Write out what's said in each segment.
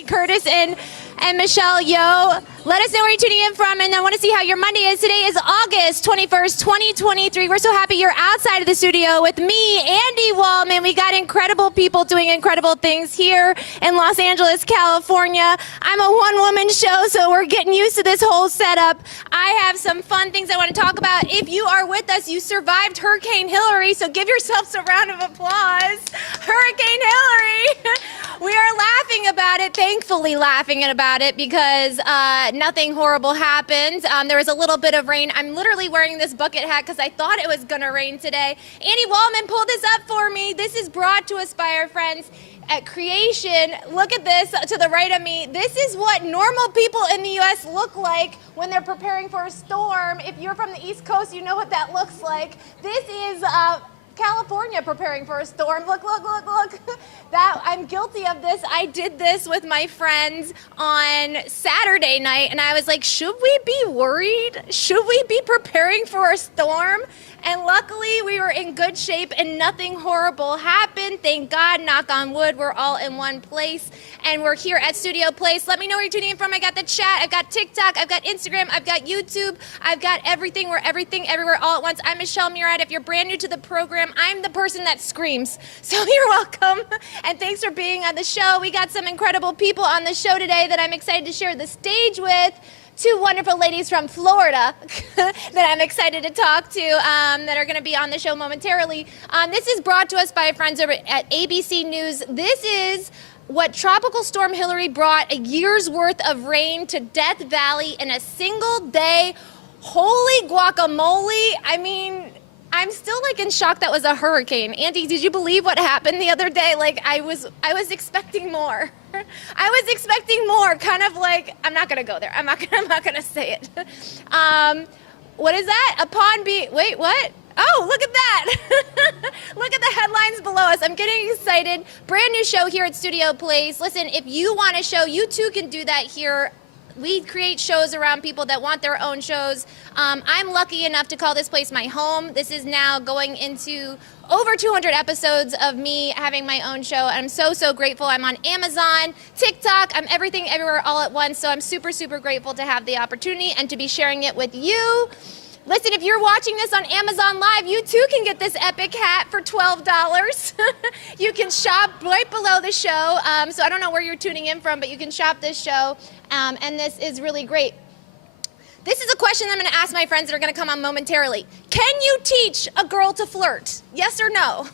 Curtis and Michelle Yeoh. Let us know where you're tuning in from, and I want to see how your Monday is. Today is August 21st, 2023. We're so happy you're outside of the studio with me, Andy Wallman. We got incredible people doing incredible things here in Los Angeles, California. I'm a one-woman show, so we're getting used to this whole setup. I have some fun things I want to talk about. If you are with us, you survived Hurricane Hillary, so give yourselves a round of applause. Hurricane Hillary! We are laughing about it, thankfully laughing about it, because nothing horrible happened. There was a little bit of rain. I'm literally wearing this bucket hat because I thought it was going to rain today. Andy Wallman, pull this up for me. This is brought to us by our friends at Creation. Look at this to the right of me. This is what normal people in the U.S. look like when they're preparing for a storm. If you're from the East Coast, you know what that looks like. This is California preparing for a storm. Look, look, look, look. I'm guilty of this. I did this with my friends on Saturday night, and I was like, should we be worried? Should we be preparing for a storm? And luckily, we were in good shape and nothing horrible happened. Thank God, knock on wood, we're all in one place. And we're here at Studio Place. Let me know where you're tuning in from. I got the chat, I've got TikTok, I've got Instagram, I've got YouTube, I've got everything. We're everything, everywhere, all at once. I'm Michelle Murad. If you're brand new to the program, I'm the person that screams. So you're welcome. And thanks for being on the show. We got some incredible people on the show today that I'm excited to share the stage with. Two wonderful ladies from Florida that I'm excited to talk to that are going to be on the show momentarily. This is brought to us by our friends over at ABC News. This is what Tropical Storm Hillary brought: a year's worth of rain to Death Valley in a single day. Holy guacamole. I mean, I'm still like in shock that was a hurricane. Andy, did you believe what happened the other day? Like I was expecting more. I was expecting more, kind of like, I'm not gonna go there. I'm not gonna say it. What is that? Wait, what? Oh, look at that. Look at the headlines below us. I'm getting excited. Brand new show here at Studio Place. Listen, if you want a show, you too can do that here. We create shows around people that want their own shows. I'm lucky enough to call this place my home. This is now going into over 200 episodes of me having my own show. I'm so, so grateful. I'm on Amazon, TikTok, I'm everything, everywhere, all at once. So I'm super, super grateful to have the opportunity and to be sharing it with you. Listen, if you're watching this on Amazon Live, you too can get this epic hat for $12. You can shop right below the show. So I don't know where you're tuning in from, but you can shop this show, and this is really great. This is a question I'm going to ask my friends that are going to come on momentarily. Can you teach a girl to flirt? Yes or no?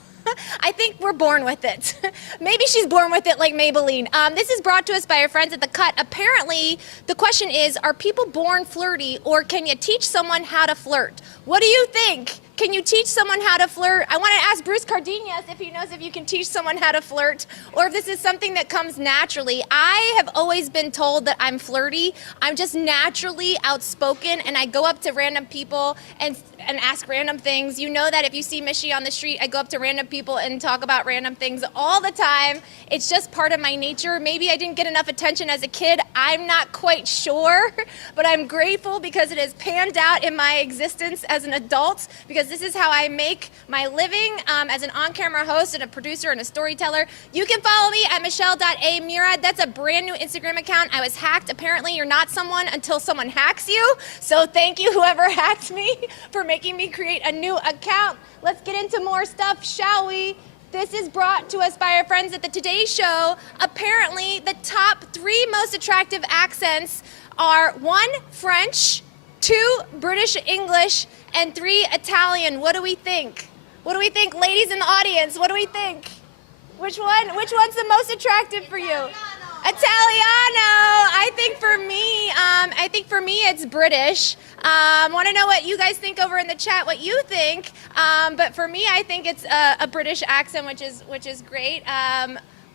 I think we're born with it. Maybe she's born with it like Maybelline. This is brought to us by our friends at The Cut. Apparently, the question is, are people born flirty, or can you teach someone how to flirt? What do you think? Can you teach someone how to flirt? I want to ask Bruce Cardenas if he knows if you can teach someone how to flirt, or if this is something that comes naturally. I have always been told that I'm flirty. I'm just naturally outspoken, and I go up to random people and ask random things. You know that if you see Mishy on the street, I go up to random people and talk about random things all the time. It's just part of my nature. Maybe I didn't get enough attention as a kid. I'm not quite sure, but I'm grateful because it has panned out in my existence as an adult, because this is how I make my living as an on-camera host and a producer and a storyteller. You can follow me at michelle.amurad. That's a brand new Instagram account. I was hacked. Apparently, you're not someone until someone hacks you. So thank you, whoever hacked me, for making me create a new account. Let's get into more stuff, shall we? This is brought to us by our friends at the Today Show. Apparently, the top 3 most attractive accents are 1, French, 2, British English, and 3, Italian. What do we think? What do we think, ladies in the audience? What do we think? Which one's the most attractive for you? Italiano. I think for me it's British. Want to know what you guys think over in the chat, what you think. But for me, I think it's a British accent, which is great.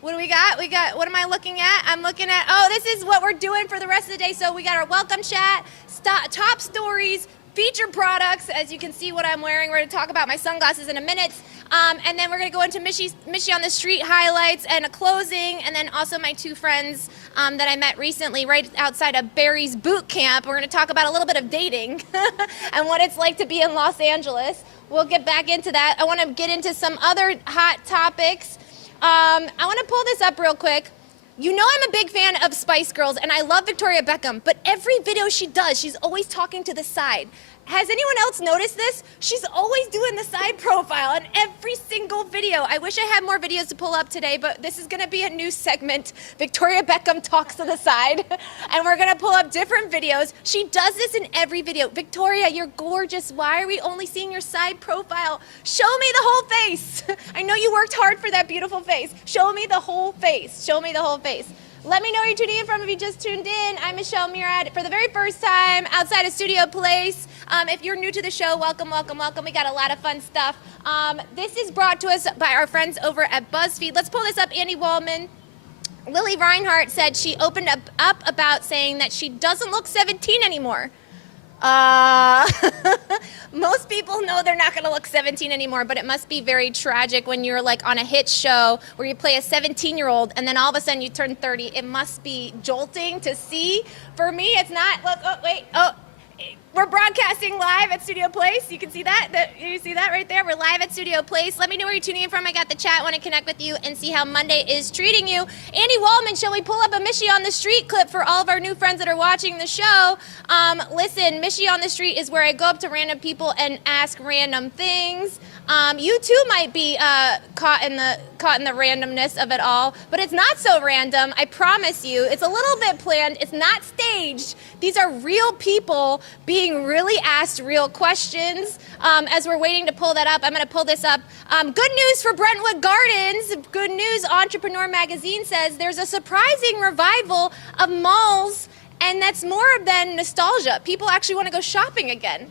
What do we got? What am I looking at? I'm looking at, oh, this is what we're doing for the rest of the day. So we got our welcome chat, top stories, featured products. As you can see what I'm wearing, we're going to talk about my sunglasses in a minute. And then we're going to go into Mishy on the Street highlights and a closing, and then also my 2 friends that I met recently right outside of Barry's boot camp. We're going to talk about a little bit of dating and what it's like to be in Los Angeles. We'll get back into that. I want to get into some other hot topics. I want to pull this up real quick. You know I'm a big fan of Spice Girls, and I love Victoria Beckham, but every video she does, she's always talking to the side. Has anyone else noticed this? She's always doing the side profile in every single video. I wish I had more videos to pull up today, but this is gonna be a new segment. Victoria Beckham talks to the side, and we're gonna pull up different videos. She does this in every video. Victoria, you're gorgeous. Why are we only seeing your side profile? Show me the whole face. I know you worked hard for that beautiful face. Show me the whole face. Show me the whole face. Let me know where you're tuning in from if you just tuned in. I'm Michelle Murad for the very first time outside of Studio Place. If you're new to the show, welcome, welcome, welcome. We got a lot of fun stuff. This is brought to us by our friends over at BuzzFeed. Let's pull this up, Andy Wallman. Lily Reinhart said she opened up about saying that she doesn't look 17 anymore. Most people know they're not going to look 17 anymore, but it must be very tragic when you're like on a hit show where you play a 17-year-old and then all of a sudden you turn 30. It must be jolting to see. For me, it's not. Look, oh, wait, oh. We're broadcasting live at Studio Place. You can see that? You see that right there? We're live at Studio Place. Let me know where you're tuning in from. I got the chat. Want to connect with you and see how Monday is treating you. Andy Wallman, shall we pull up a Mishy on the Street clip for all of our new friends that are watching the show? Listen, Mishy on the Street is where I go up to random people and ask random things. You too might be caught in the randomness of it all, but it's not so random. I promise you. It's a little bit planned. It's not staged. These are real people being really asked real questions. As we're waiting to pull that up, I'm going to pull this up. Good news for Brentwood Gardens. Good news, Entrepreneur Magazine says there's a surprising revival of malls. And that's more than nostalgia. People actually want to go shopping again.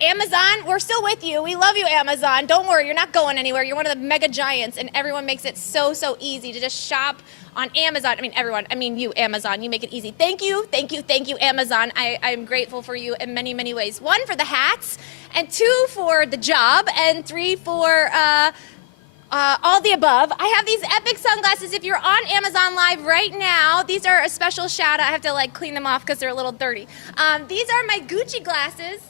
Amazon, we're still with you. We love you, Amazon. Don't worry, you're not going anywhere. You're one of the mega giants, and everyone makes it so, so easy to just shop on Amazon. I mean, everyone. I mean, you, Amazon. You make it easy. Thank you, thank you, thank you, Amazon. I'm grateful for you in many, many ways. 1, for the hats, and 2, for the job, and 3, for... all the above. I have these epic sunglasses. If you're on Amazon Live right now, these are a special shout out. I have to like clean them off because they're a little dirty. These are my Gucci glasses.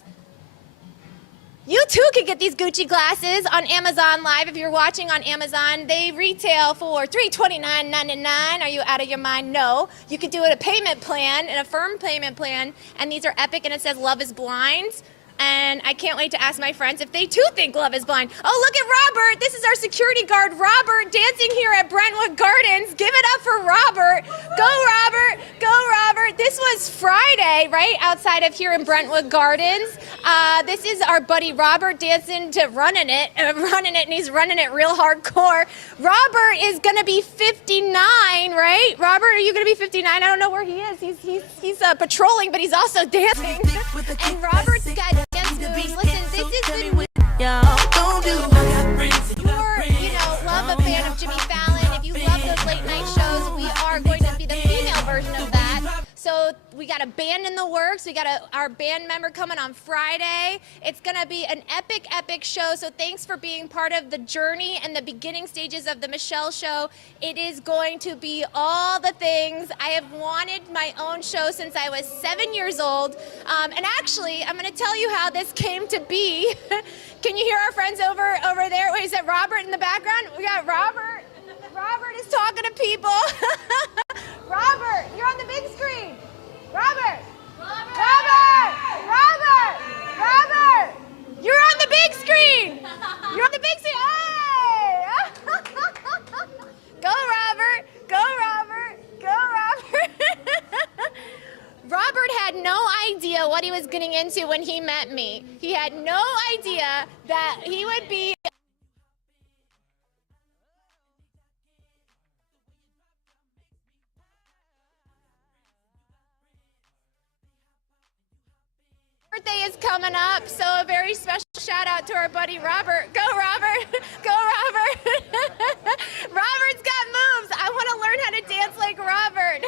You too can get these Gucci glasses on Amazon Live if you're watching on Amazon. They retail for $329.99. Are you out of your mind? No. You could do it a payment plan, an affirmed payment plan, and these are epic, and it says Love is Blind. And I can't wait to ask my friends if they too think Love is Blind. Oh, look at Robert. This is our security guard, Robert, dancing here at Brentwood Gardens. Give it up for Robert. Go, Robert. Go, Robert. This was Friday, right, outside of here in Brentwood Gardens. This is our buddy Robert dancing to Running It, and he's running it real hardcore. Robert is going to be 59, right? Robert, are you going to be 59? I don't know where he is. He's patrolling, but he's also dancing. And Robert's got dance moves. Listen, this is the love a fan of Jimmy Fallon. If you love those late night shows, we are going to be the female version of that. So we got a band in the works. We got our band member coming on Friday. It's going to be an epic, epic show. So thanks for being part of the journey and the beginning stages of the Michelle Show. It is going to be all the things. I have wanted my own show since I was 7 years old. And actually, I'm going to tell you how this came to be. Can you hear our friends over there? Wait, is that Robert in the background? We got Robert. Robert is talking to people. Robert, you're on the big screen. Robert. Robert. Robert. Robert. You're on the big screen. You're on the big screen. Hey. Go, Robert. Go, Robert. Go, Robert. Robert had no idea what he was getting into when he met me. He had no idea that he would be birthday is coming up, so a very special shout out to our buddy Robert. Go, Robert. Go, Robert. Robert's got moves. I want to learn how to dance like Robert.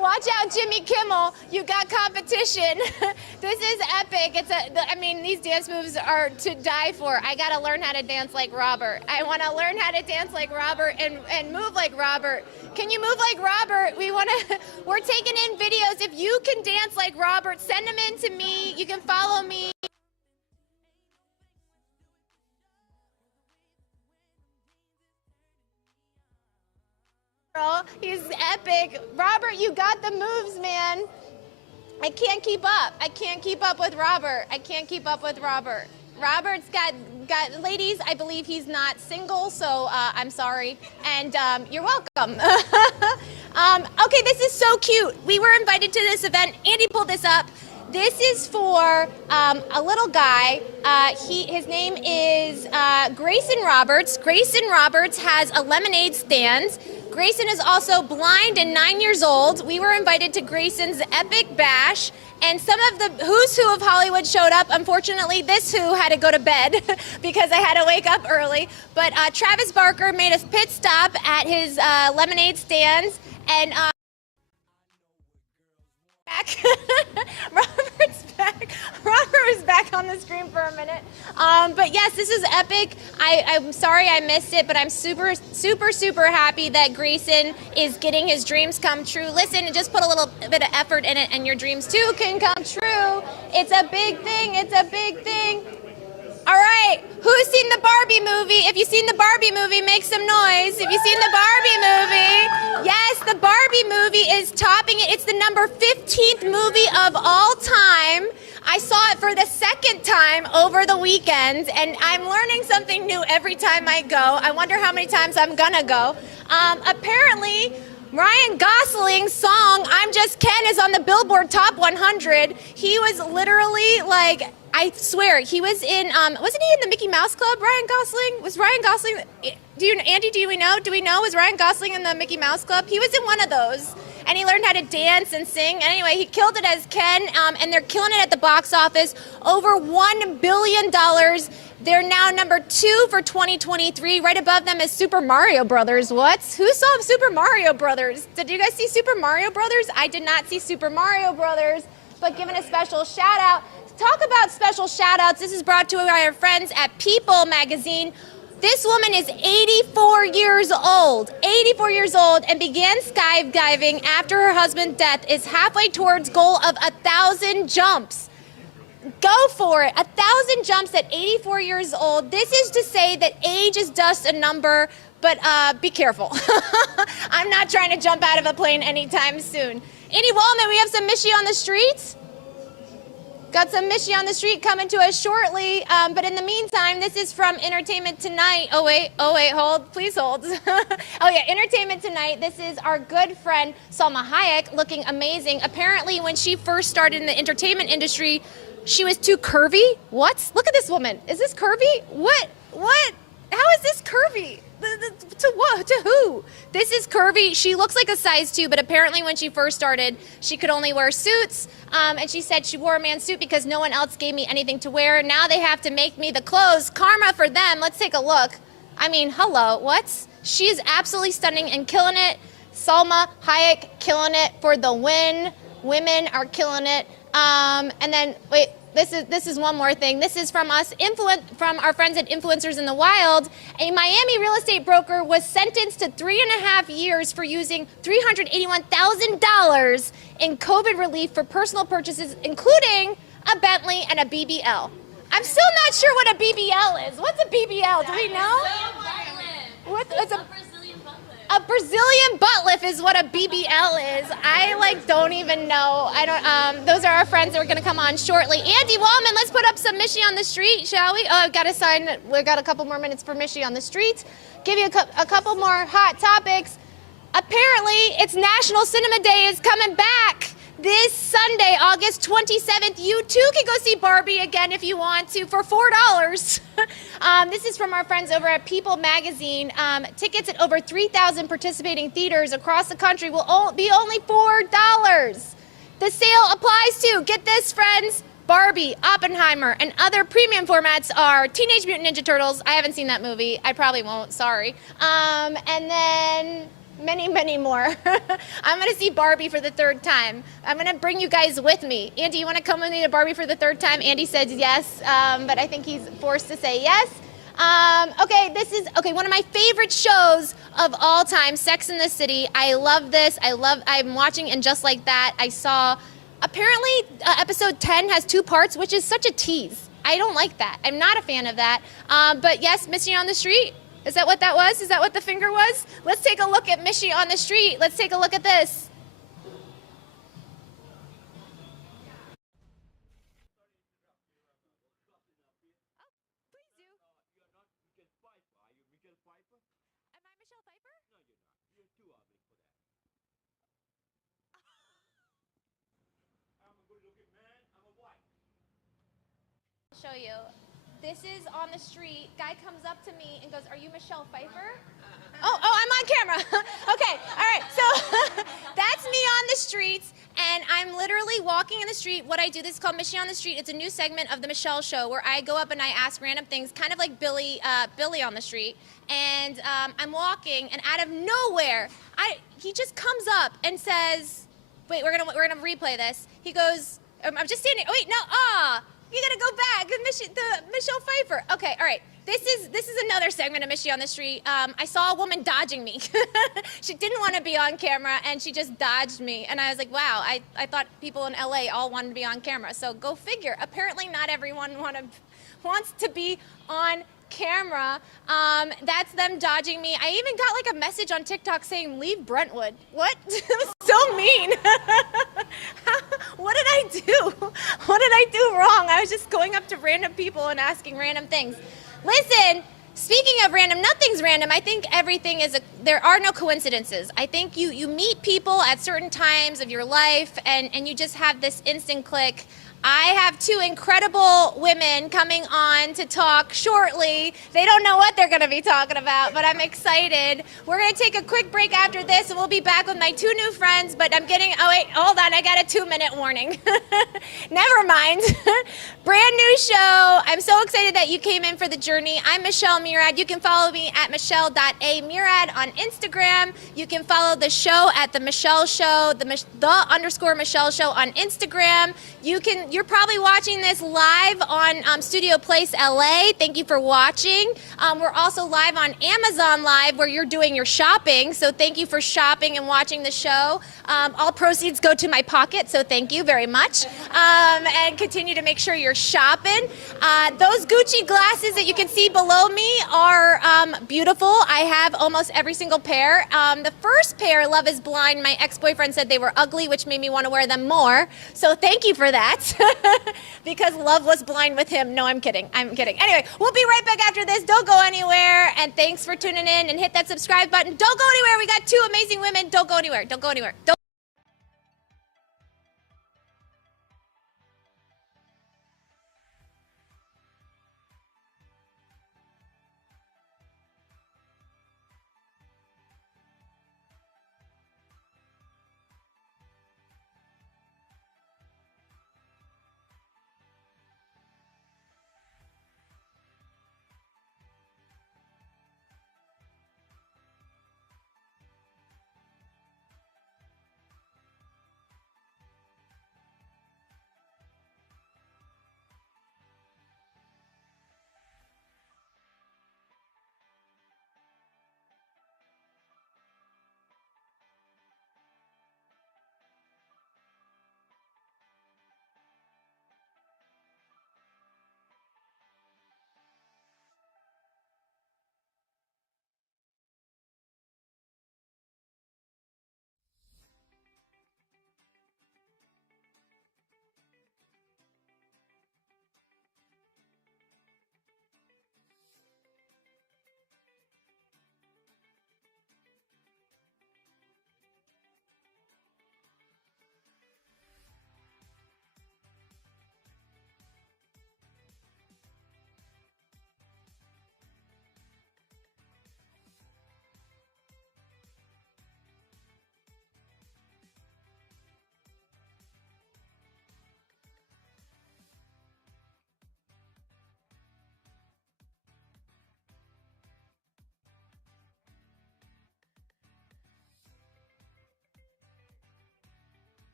Watch out, Jimmy Kimmel. You got competition. This is epic. These dance moves are to die for. I got to learn how to dance like Robert. I want to learn how to dance like Robert and move like Robert. Can you move like Robert? We're taking in videos. If you can dance like Robert, send them in to me. You can follow me. girl. He's epic. Robert, you got the moves, man. I can't keep up. I can't keep up with Robert. I can't keep up with Robert. Robert's got ladies, I believe he's not single, so I'm sorry. And you're welcome. Okay, this is so cute. We were invited to this event. Andy pulled this up. This is for a little guy. His name is Grayson Roberts. Grayson Roberts has a lemonade stand. Grayson is also blind and 9 years old. We were invited to Grayson's Epic Bash, and some of the who's who of Hollywood showed up. Unfortunately, this who had to go to bed because I had to wake up early. But Travis Barker made a pit stop at his lemonade stands, and Robert's back. Robert was back on the screen for a minute. But yes, this is epic. I'm sorry I missed it, but I'm super, super, super happy that Grayson is getting his dreams come true. Listen, just put a little bit of effort in it and your dreams too can come true. It's a big thing. It's a big thing. All right, who's seen the Barbie movie? If you've seen the Barbie movie, make some noise. If you've seen the Barbie movie, yes, the Barbie movie is topping it. It's the number 15th movie of all time. I saw it for the second time over the weekend, and I'm learning something new every time I go. I wonder how many times I'm gonna go. Apparently, Ryan Gosling's song, I'm Just Ken, is on the Billboard Top 100. He was literally like, I swear, he was in, wasn't he in the Mickey Mouse Club, Ryan Gosling? Was Ryan Gosling, Andy, do we know, was Ryan Gosling in the Mickey Mouse Club? He was in one of those, and he learned how to dance and sing. Anyway, he killed it as Ken, and they're killing it at the box office. Over $1 billion. They're now number 2 for 2023. Right above them is Super Mario Brothers. What? Who saw Super Mario Brothers? Did you guys see Super Mario Brothers? I did not see Super Mario Brothers, but giving a special shout out. Talk about special shout outs. This is brought to you by our friends at People magazine. This woman is 84 years old, 84 years old, and began skydiving after her husband's death, is halfway towards goal of 1,000 jumps. Go for it. 1,000 jumps at 84 years old. This is to say that age is just a number, but be careful. I'm not trying to jump out of a plane anytime soon. Andy Wallman, we have some Mishy on the streets. Got some Mishy on the street coming to us shortly, but in the meantime, this is from Entertainment Tonight. Oh wait, hold, please hold. Oh yeah, Entertainment Tonight. This is our good friend Salma Hayek, looking amazing. Apparently, when she first started in the entertainment industry, she was too curvy. What? Look at this woman. Is this curvy? What? How is this curvy? To what? To who? This is curvy. She looks like a size 2, but apparently when she first started, she could only wear suits. And she said she wore a man's suit because no one else gave me anything to wear. Now they have to make me the clothes. Karma for them. Let's take a look. I mean, hello. What? She's absolutely stunning and killing it. Salma Hayek killing it for the win. Women are killing it. And then, wait. This is one more thing. This is from us, from our friends at Influencers in the Wild. A Miami real estate broker was sentenced to 3.5 years for using $381,000 in COVID relief for personal purchases, including a Bentley and a BBL. I'm still not sure what a BBL is. What's a BBL? Do we know? What's a Brazilian butt lift is what a BBL is. I don't even know. Those are our friends that are gonna come on shortly. Andy Wallman, let's put up some Mishy on the street, shall we? Oh, I've got a sign. We've got a couple more minutes for Mishy on the street. Give you a couple more hot topics. Apparently, it's National Cinema Day is coming back. This Sunday, August 27th, you too can go see Barbie again if you want to for $4. This is from our friends over at People magazine. Tickets at over 3,000 participating theaters across the country will be only $4. The sale applies to, get this friends, Barbie, Oppenheimer, and other premium formats are Teenage Mutant Ninja Turtles. I haven't seen that movie. I probably won't, sorry. And then many, many more. I'm going to see Barbie for the 3rd time. I'm going to bring you guys with me. Andy, you want to come with me to Barbie for the 3rd time? Andy said yes, but I think he's forced to say yes. Okay, this is, one of my favorite shows of all time, Sex and the City. I love this. I'm watching, and just like that, I saw, apparently episode 10 has 2 parts, which is such a tease. I don't like that. I'm not a fan of that. But yes, Misty on the Street. Is that what that was? Is that what the finger was? Let's take a look at Mishy on the street. Let's take a look at this. Please do. Am I Michelle Pfeiffer? I'll show you. This is on the street. Guy comes up to me and goes, "Are you Michelle Pfeiffer?" Oh, I'm on camera. Okay, all right. So that's me on the streets, and I'm literally walking in the street. What I do, this is called Mishy on the Street. It's a new segment of the Michelle Show where I go up and I ask random things, kind of like Billy on the street. And I'm walking, and out of nowhere, he just comes up and says, "Wait, we're gonna replay this." He goes, "I'm just standing. Oh, wait, no, you gotta go back. The Michelle Pfeiffer." Okay, all right. This is another segment of Mishy on the Street. I saw a woman dodging me. She didn't want to be on camera, and she just dodged me. And I was like, wow, I thought people in LA all wanted to be on camera. So go figure. Apparently not everyone wants to be on camera. That's them dodging me. I even got like a message on TikTok saying, "Leave Brentwood." What? It was so mean. What did I do? What did I do wrong? I was just going up to random people and asking random things. Listen, speaking of random, nothing's random. I think everything is there are no coincidences. I think you meet people at certain times of your life and you just have this instant click. I have two incredible women coming on to talk shortly. They don't know what they're going to be talking about, but I'm excited. We're going to take a quick break after this, and we'll be back with my two new friends, but oh wait, hold on, I got a 2-minute warning. Never mind. Brand new show. I'm so excited that you came in for the journey. I'm Michelle Murad. You can follow me at michelle.a.murad on Instagram. You can follow the show at The Michelle Show, the _Michelle Show on Instagram. You're probably watching this live on Studio Place LA. Thank you for watching. We're also live on Amazon Live where you're doing your shopping. So thank you for shopping and watching the show. All proceeds go to my pocket, so thank you very much. And continue to make sure you're shopping. Those Gucci glasses that you can see below me are beautiful. I have almost every single pair. The first pair, Love is Blind, my ex-boyfriend said they were ugly, which made me want to wear them more. So thank you for that. Because love was blind with him. No, I'm kidding. I'm kidding. Anyway, we'll be right back after this. Don't go anywhere. And thanks for tuning in and hit that subscribe button. Don't go anywhere. We got two amazing women. Don't go anywhere. Don't go anywhere. Don't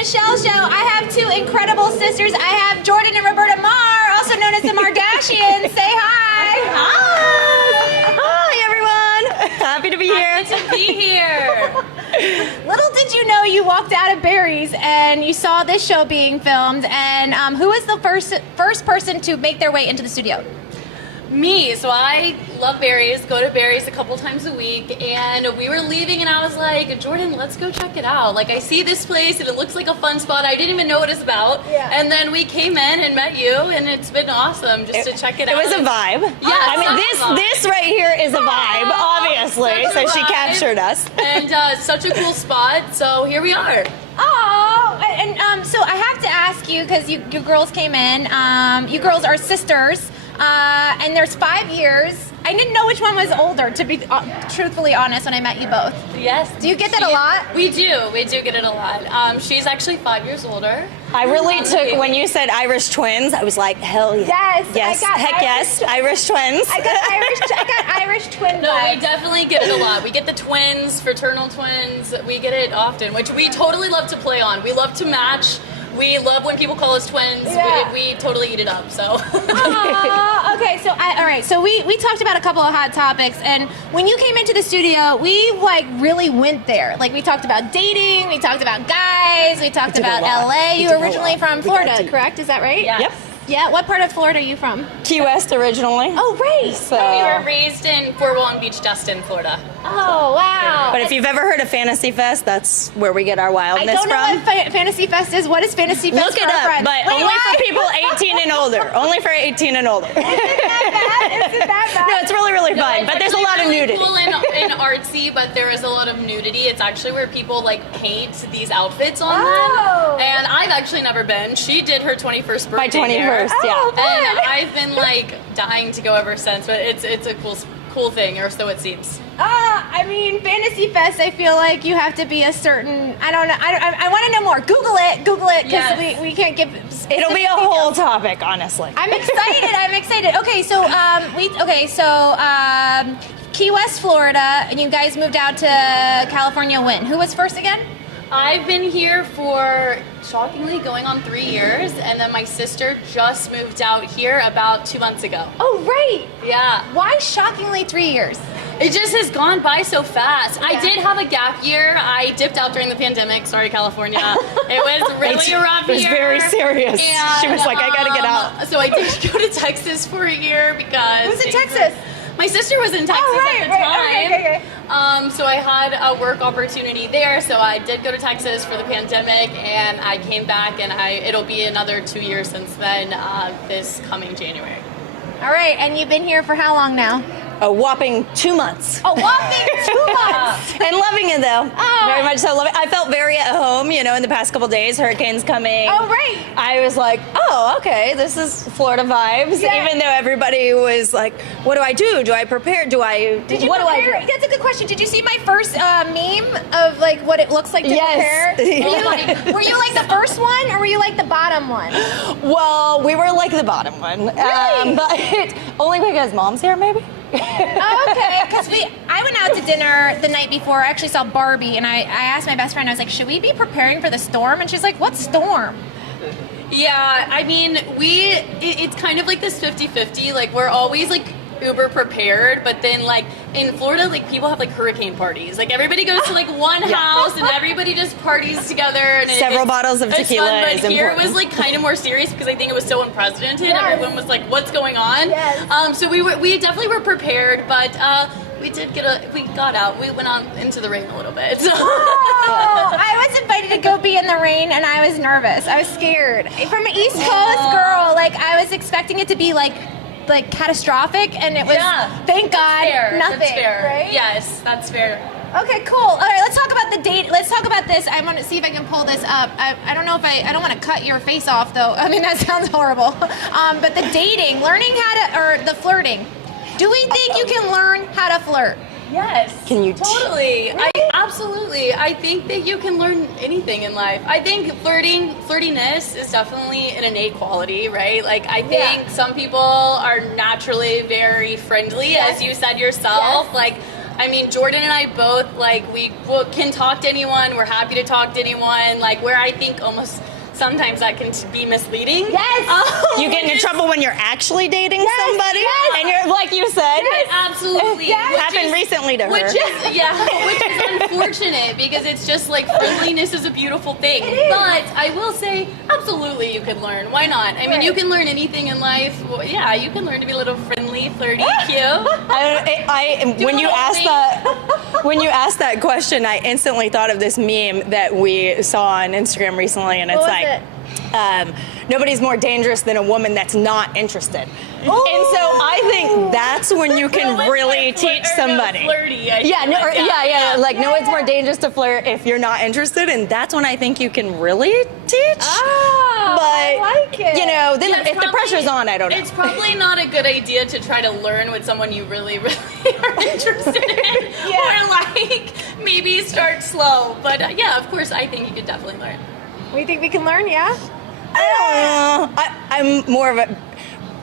Michelle Show. I have two incredible sisters. I have Jordan and Roberta Marr, also known as the Mardashians. Say hi. Hi. Hi, everyone. Happy to be here. Happy to be here. Little did you know you walked out of Barry's and you saw this show being filmed. And who was the first person to make their way into the studio? Me. So I love Barry's, go to Barry's a couple times a week, and we were leaving and I was like, Jordan, let's go check it out. Like, I see this place and it looks like a fun spot. I didn't even know what it's about. Yeah. And then we came in and met you, and it's been awesome just to check it out. It was a vibe. Yeah, I mean, this right here is a vibe, obviously. Such a So she vibe. captured us. And such a cool spot, so here we are. Oh, and so I have to ask you, because you girls came in, you girls are sisters, and there's 5 years. I didn't know which one was older, to be truthfully honest, when I met you both. Yes. Do you get that a lot? We do get it a lot. She's actually 5 years older. I really took, when you said Irish twins, I was like, hell yeah. Yes, Yes, I got heck Irish yes, Irish twins. I got Irish twin No, vibes. we definitely get it a lot. We get the twins, fraternal twins. We get it often, which we totally love to play on. We love to match. We love when people call us twins. Yeah. We totally eat it up. So. Aw, okay, so all right, so we talked about a couple of hot topics, and when you came into the studio, we like really went there. Like, we talked about dating, we talked about guys, we talked did a about lot. LA. We You did were a originally lot. from We got Florida, deep. correct? Is that right? Yeah. Yep. Yeah. What part of Florida are you from? Key West originally. Oh, right. So, We were raised in Fort Walton Beach, Destin, Florida. Oh, wow. but if you've ever heard of Fantasy Fest, that's where we get our I wildness don't know from. what Fantasy Fest is. What is Fantasy Fest Look for it our up, friends? but Wait, only why? for people 18 and older. Only for 18 and older. Isn't that bad? No, it's really, really No, fun, it's but there's a actually lot of really nudity. Cool and artsy, but there is a lot of nudity. It's actually where people like paint these outfits on Oh. them. And I've actually never been. She did her 21st birthday. My 21st, there. yeah. Oh, fun. And I've been like dying to go ever since, but it's a cool thing, or so it seems. I mean, Fantasy Fest, I feel like you have to be a certain, I don't know, I want to know more. Google it, because Yes. we can't give It'll be a whole topic, honestly. I'm excited, Okay, so, Key West, Florida, and you guys moved out to California when? Who was first again? I've been here for, shockingly, going on 3 years, and then my sister just moved out here about 2 months ago. Oh, right. Yeah. Why shockingly 3 years? It just has gone by so fast. Yeah. I did have a gap year. I dipped out during the pandemic. Sorry, California. It was really a rough year. It was very serious. She was like, I gotta get out. So I did go to Texas for a year because... Who's in things Texas? My sister was in Texas at the time. Okay. So I had a work opportunity there. So I did go to Texas for the pandemic, and I came back, and it'll be another 2 years since then, this coming January. All right, and you've been here for how long now? A whopping 2 months. A whopping 2 months. And loving it though. Oh. Very much so. I felt very at home, in the past couple days, hurricanes coming. Oh, right. I was like, oh, okay, this is Florida vibes. Yeah. Even though everybody was like, what do I do? Do I prepare? Did you what prepare? do I do? That's a good question. Did you see my first meme of like what it looks like to Yes. prepare? Were you like the first one, or were you like the bottom one? Well, we were like the bottom one. Really? But only because mom's here, maybe? Oh, okay, because I went out to dinner the night before. I actually saw Barbie, and I asked my best friend, I was like, should we be preparing for the storm? And she's like, what storm? Yeah, I mean, it's kind of like this 50-50. Like, we're always like uber prepared, but then like in Florida, like people have like hurricane parties. Like everybody goes to like one house and everybody just parties together. And Several bottles of it's tequila fun, is but here it important. was like kind of more serious because I think it was so unprecedented. Yes. Everyone was like, what's going on? Yes. So we definitely were prepared, but we got out. We went on into the rain a little bit. So. Oh, I was invited to go be in the rain, and I was nervous. I was scared. From an East Coast girl, like I was expecting it to be like catastrophic, and it was. Thank God, fair. nothing. That's fair. Right? Yes, that's fair. Okay, cool. All right, let's talk about the date. Let's talk about this. I want to see if I can pull this up. I don't know if I don't want to cut your face off, though. I mean, that sounds horrible. But the dating, learning how to, or the flirting. Do we think you can learn how to flirt? Yes. Can you Totally. Absolutely. I think that you can learn anything in life. I think flirtiness is definitely an innate quality, right? Like I think some people are naturally very friendly, as you said yourself. Yes. Like I mean, Jordan and I both, like, can talk to anyone. We're happy to talk to anyone. Like, where I think almost sometimes that can be misleading. Yes. You get into trouble when you're actually dating somebody, and you're like you said. Absolutely. Yes. Happened recently to her. Which is unfortunate because it's just like friendliness is a beautiful thing. But I will say, absolutely, you can learn. Why not? I mean, you can learn anything in life. Well, yeah, you can learn to be a little friendly, flirty, cute. When you asked that question, I instantly thought of this meme that we saw on Instagram recently, and it's like, nobody's more dangerous than a woman that's not interested. And so I think that's when you can really teach somebody. No one's more dangerous to flirt if you're not interested, and that's when I think you can really teach. I like it. You know, then Yeah, if the pressure's on, I don't know. It's probably not a good idea to try to learn with someone you really, really are interested in. Or like maybe start slow. But yeah, of course, I think you could definitely learn. We think we can learn, yeah? I don't know. I'm more of a.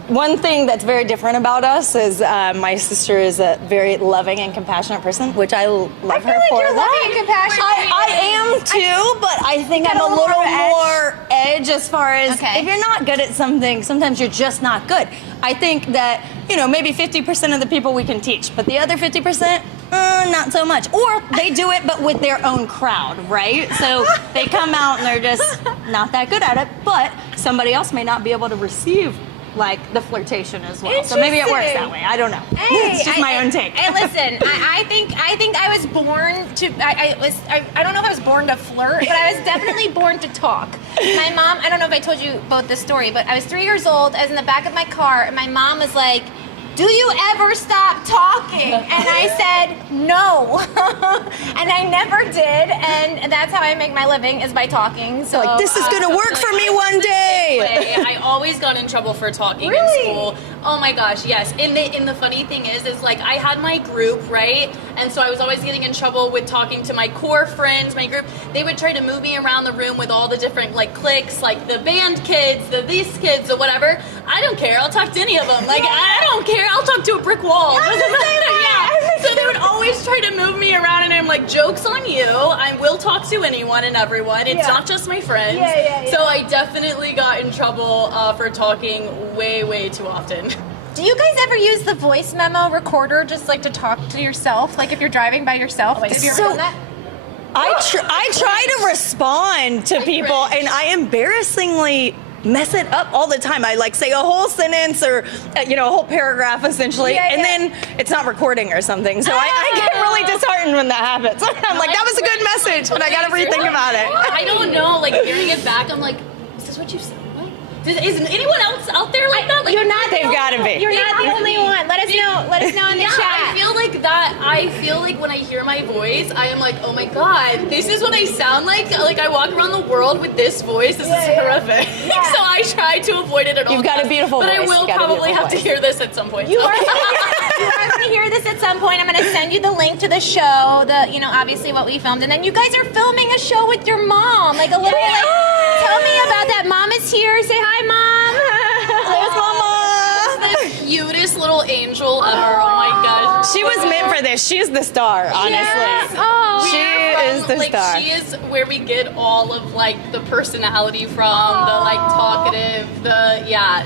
One thing that's very different about us is my sister is a very loving and compassionate person, which I love I feel her like for you're that. loving and compassionate. I am too, but I think I'm a little more edge as far as if you're not good at something, sometimes you're just not good. I think that, you know, maybe 50% of the people we can teach, but the other 50%, not so much. Or they do it, but with their own crowd, right? So they come out and they're just not that good at it, but somebody else may not be able to receive like the flirtation as well. So maybe it works that way. I don't know. It's just my own take. Hey, listen, I think I was born to. I don't know if I was born to flirt, but I was definitely born to talk. My mom. I don't know if I told you both this story, but I was 3 years old. I was in the back of my car, and my mom was like, "Do you ever stop talking?" And I said, "No," and I never did. And that's how I make my living, is by talking. So like, this is gonna work for me one day. I always got in trouble for talking in school. Oh my gosh, yes. And the funny thing is like I had my group, right? And so I was always getting in trouble with talking to my core friends, my group. They would try to move me around the room with all the different like cliques, like the band kids, these kids, or whatever. I don't care. I'll talk to any of them. Like I don't care. I'll talk to a brick wall. So they would always try to move me around, and I'm like, joke's on you. I will talk to anyone and everyone. It's not just my friends. So I definitely got in trouble for talking way, way too often. Do you guys ever use the voice memo recorder just like to talk to yourself? Like if you're driving by yourself? Have you ever done that? I try to respond to people, and I embarrassingly mess it up all the time. I like say a whole sentence or a whole paragraph essentially, then it's not recording or something. So I get really disheartened when that happens. I'm like, that was a good message, but I gotta rethink about it. I don't know, like hearing it back, I'm like, is this what you sound like? Is anyone else out there like that? Like, you're not. They've got to be. You're not the only one. Let us know. Let us know in the chat. I feel like that. I feel like when I hear my voice, I am like, oh my god, this is what I sound like. Like I walk around the world with this voice. This is horrific. So I try to avoid it at all. You've got a beautiful voice. But I will probably have to hear this at some point. You are going to hear this at some point. I'm going to send you the link to the show. Obviously what we filmed, and then you guys are filming a show with your mom. Like a little. Tell me about that. Mom is here. Say hi, Mom. There's Mama. The cutest little angel ever. Oh my gosh. She was meant for this. She's the star, honestly. Yeah. She is the star. She is where we get all of like the personality from, the like talkative,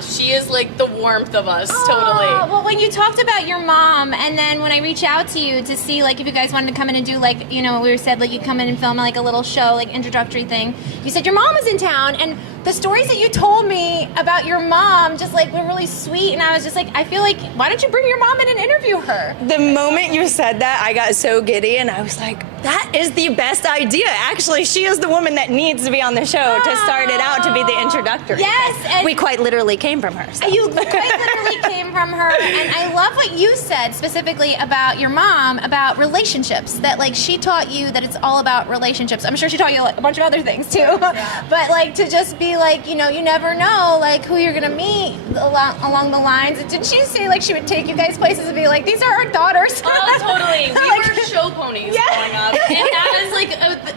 she is like the warmth of us, totally. Well, when you talked about your mom, and then when I reached out to you to see like if you guys wanted to come in and do like, we said like you come in and film like a little show, like introductory thing, you said your mom was in town, and the stories that you told me about your mom just like were really sweet, and I was just like, I feel like, why don't you bring your mom in and interview her? The moment you said that, I got so giddy, and I was like, that is the best idea. Actually, she is the woman that needs to be on the show to start it out, to be the introductory. Yes, and we quite literally came from her. So. You quite literally came from her, and I love what you said specifically about your mom, about relationships, that like she taught you that it's all about relationships. I'm sure she taught you like, a bunch of other things too, but like to just be like, you never know like who you're gonna meet along the lines. Did she say like she would take you guys places and be like, these are our daughters? Oh, totally. We were show ponies growing up. And that was like,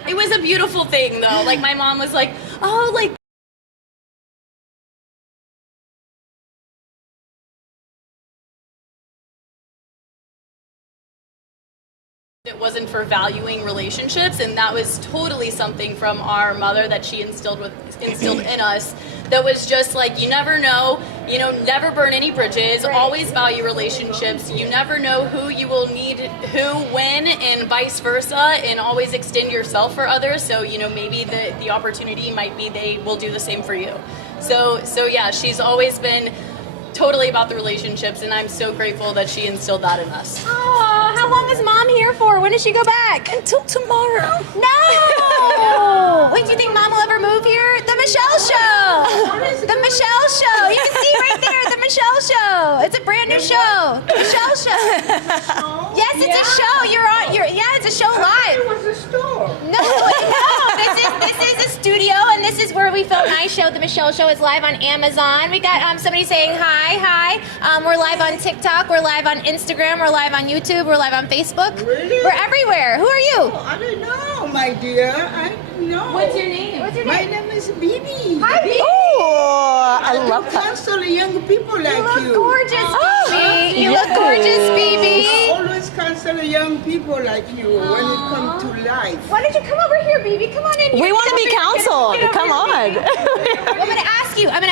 it was a beautiful thing though. Like my mom was like, oh, like wasn't for valuing relationships, and that was totally something from our mother that she instilled in us. That was just like, you never know, you know, never burn any bridges, always value relationships. You never know who you will need who, when, and vice versa, and always extend yourself for others. So, you know, maybe the opportunity might be they will do the same for you. So yeah, she's always been totally about the relationships, and I'm so grateful that she instilled that in us. Oh, how long is Mom here for? When does she go back? Until tomorrow. No! Wait, do you think Mom will ever move here? The Michelle Show! The Michelle Show! You can see right there, The Michelle Show! It's a brand new show! The Michelle Show! Yes, it's a show! It's a show live! It was a store. No, this is a studio, and this is where we film my show, The Michelle Show. It's live on Amazon. We got somebody saying hi. We're live on TikTok. We're live on Instagram. We're live on YouTube. We're live on Facebook. Really? We're everywhere. Who are you? Oh, I don't know, my dear. I don't know. What's your name? What's your My name? name is Bibi. Hi, Bibi. Oh, I I love do that. counsel young people like You you. look gorgeous, Bibi. You look yes. gorgeous, I Bibi. always counsel young people like you when it comes to life. Why don't you come over here, Bibi? Come on in here. We want to be Get over counseled. here, Come Bibi. on. I'm gonna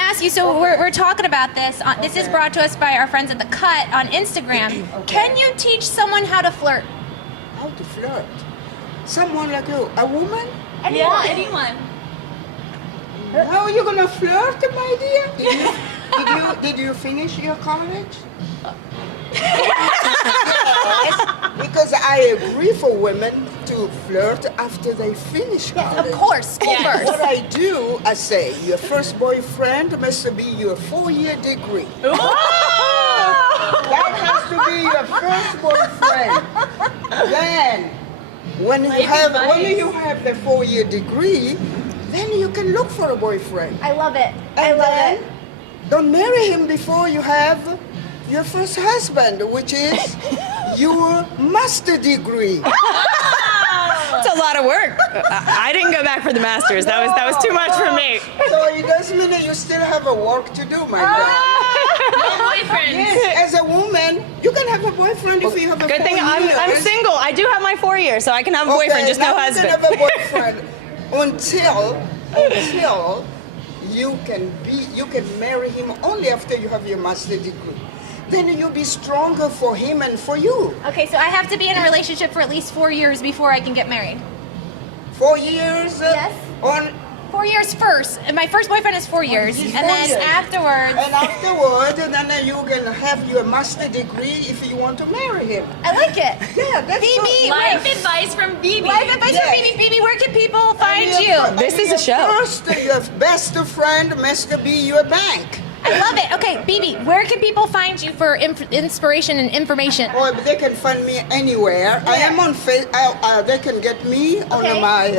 ask you. So we're talking about this. This is brought to us by our friends at The Cut on Instagram. Can you teach someone how to flirt? How to flirt. Someone like you, a woman? Yeah, anyone. How are you gonna flirt, my dear? Did you finish your college? Because I agree for women to flirt after they finish college. Of course, school first. What I do, I say, your first boyfriend must be your 4-year degree. That has to be your first boyfriend. Then, when you have the 4-year degree, then you can look for a boyfriend. I love it. And then, don't marry him before you have your first husband, which is your master degree. It's a lot of work. I didn't go back for the masters. That was too much for me. So it doesn't mean that you still have a work to do, my friend. Boyfriends. Yes, as a woman, you can have a boyfriend if you have a Good thing 4 I'm years. single. I do have my 4 years, so I can have a boyfriend, just no now husband. You can have a boyfriend until you can marry him only after you have your master degree. Then you'll be stronger for him and for you. Okay, so I have to be in a relationship for at least 4 years before I can get married. 4 years. Yes. On 4 years first. And my first boyfriend is 4 years, he's and 4 then years. afterwards, And afterward, then you can have your master degree if you want to marry him. I like it. Yeah, that's Bibi, good. Life advice from Bibi. Life advice Yes. for Bibi. Bibi, where can people find And you? This is a show. First, your best friend must be your bank. I love it. Okay, Bibi, where can people find you for inspiration and information? Or they can find me anywhere. I am on Facebook. They can get me on Okay. my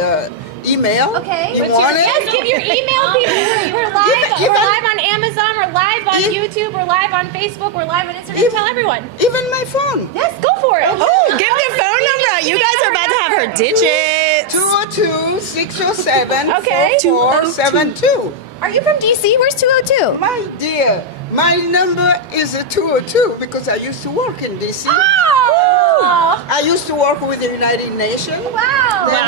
email. Okay. You What's want your, it? yes, give your email, people. We're live. Even- We're live on Amazon. We're live on Even- YouTube. We're live on Facebook. We're live on Instagram. Even- Tell everyone. Even my phone. Yes, go for it. Oh, give the phone number out. You guys are about to have her digits. 202-607-4472. Okay. Are you from DC? Where's 202? My dear, my number is a 202 because I used to work in DC. Oh! I used to work with the United Nations. Wow. Then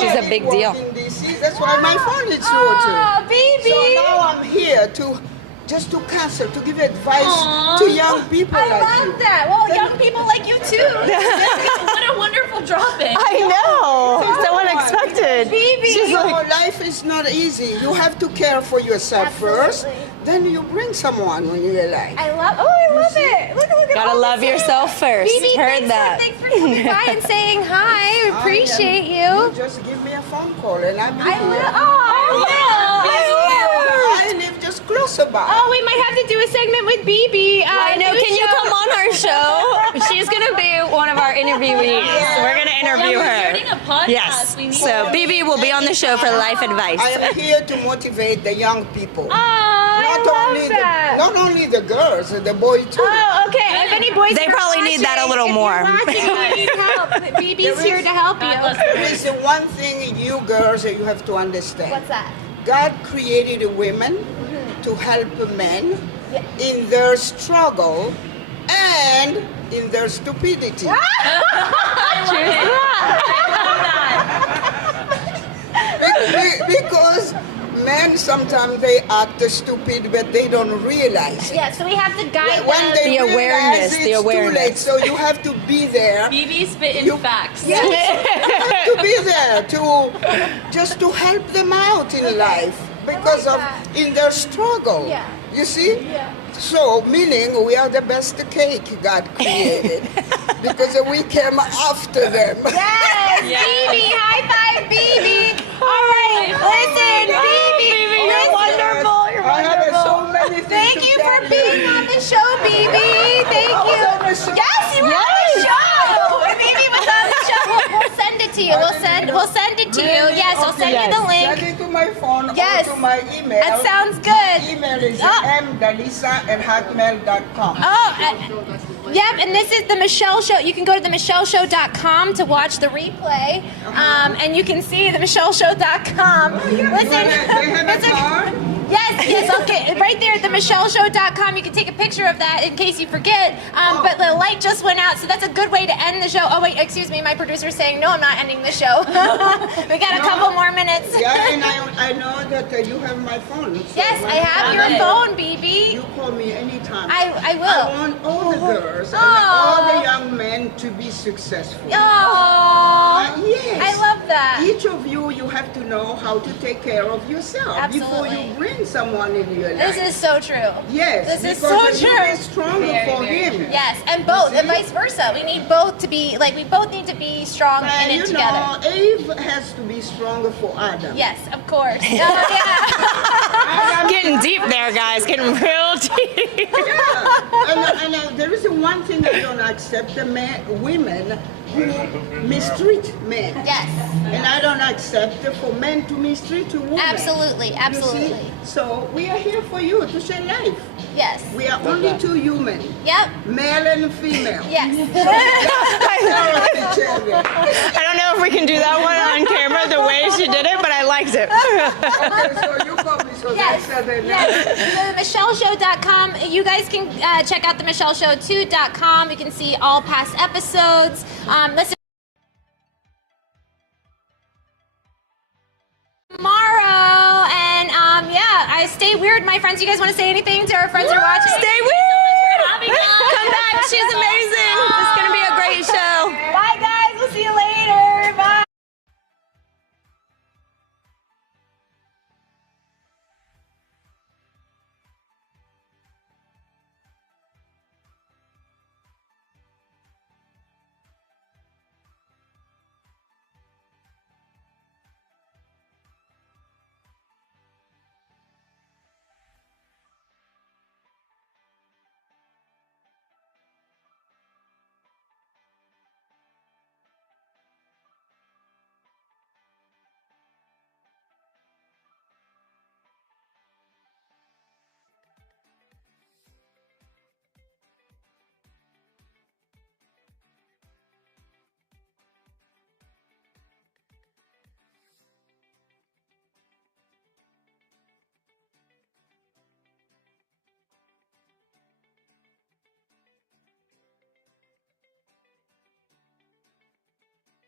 She's I a did big work deal. in DC. That's why my phone is 202. Oh, baby. So now I'm here to just to counsel, to give advice to young people I like love you. that. Well, young people like you too. What a wonderful drop-in. I know. So unexpected. Baby. She's So like, life is not easy. You have to care for yourself first. Then you bring someone when you're alive. I love it. Look at gotta all love this. yourself first. Bibi, Heard that. Thanks for coming by and saying hi. We appreciate you. Just give me a phone call and I'll be I here. will. Oh, I live just close by. Oh, we might have to do a segment with Bibi. I know. new Can you show. come on our show? She's gonna be one of our interviewees. We're gonna interview We're her. starting a podcast. Yes. We need So Bibi will be on the show for life advice. I am here to motivate the young people. Oh, I love that. Not only the girls, the boys too. Oh, okay. If any boys They are probably need that a watching, little if more. You're watching, you need help. Bibi's here to help you. There is one thing you girls that you have to understand. What's that? God created women to help men in their struggle, and in their stupidity. Because men sometimes they act stupid, but they don't realize it. Yeah, so we have to guide When them. they The realize awareness, it's the awareness. too late, so you have to be there. BB spitting facts. Yes, you have to be there to just to help them out in life because of in their struggle. Yeah. You see? Yeah. So, meaning we are the best cake God created because we came after them. Yes, Yes. BB, high five, BB. All right, listen, BB, You're wonderful. You're I have wonderful. so many things Thank to you tell for being on the show, BB. Thank I was you. on the show. Yes, you were on the show. BB was on the show. We'll send it to you. We'll send it to you. Really? Yes, I'll send you the Send link. it to my phone Yes. or to my email. That sounds good. My email is Oh. mdalisa@hotmail.com. Yep, and this is the Michelle Show. You can go to themichelleshow.com to watch the replay, and you can see themichelleshow.com. Listen, They have a listen. card? Yes, okay. Right there at themichelleshow.com, you can take a picture of that in case you forget. But the light just went out, so that's a good way to end the show. Oh, wait, excuse me. My producer's saying, no, I'm not ending the show. We got a couple more minutes. Yeah, and I know that you have my phone. So Yes, when I have your phone, BB. You call me anytime. I will. I want all the girls and Oh. all the young men to be successful. Oh, Yes. I love that. Each of you, you have to know how to take care of yourself before Absolutely. you bring someone in your life. This is so true. Yes, This is because so you true. be stronger for him. Yes, and both, see? and vice versa. We need both to be like we both need to be strong in And it you together. know, Eve has to be stronger for Adam. Yes, of course. Yeah. Getting deep there, guys. Getting real deep. Yeah. And there is one thing I don't accept: the women who mistreat men. Yes. And I don't accept for men to mistreat women. Absolutely, You absolutely. see? So we are here for you to share life. Yes. We are only two human, Yep. male and female. Yes. I don't know if we can do that one on camera the way she did it, but I liked it. Okay, so you got me. So Yes. that's the Yes. TheMichelleShow.com. You guys can check out TheMichelleShow2.com. You can see all past episodes. Listen. Tomorrow, and yeah, I stay weird, my friends. You guys want to say anything to our friends who are watching? Stay weird. Come back. She's amazing.